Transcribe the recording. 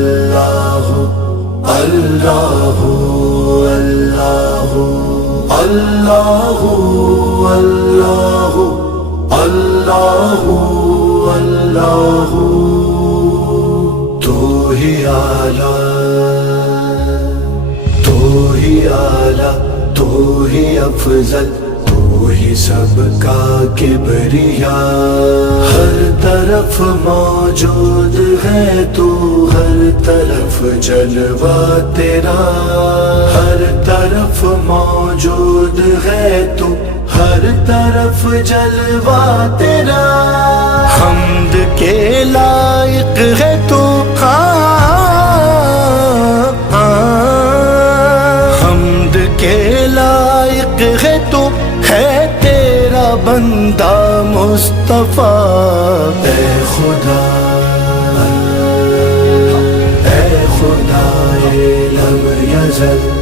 اللہ اللہ اللہ اللہ اللہ اللہ اللہ تو ہی اعلیٰ تو ہی اعلیٰ تو ہی افضل تو ہی سب کا کبریا ہر طرف موجود ہے تو ہر طرف جلوہ تیرا ہر طرف موجود ہے تو ہر طرف جلوہ تیرا حمد کے لائق ہے تو حمد کے لائق ہے تو ہے تیرا بندہ مصطفیٰ اے خدا اے خدا لم یزل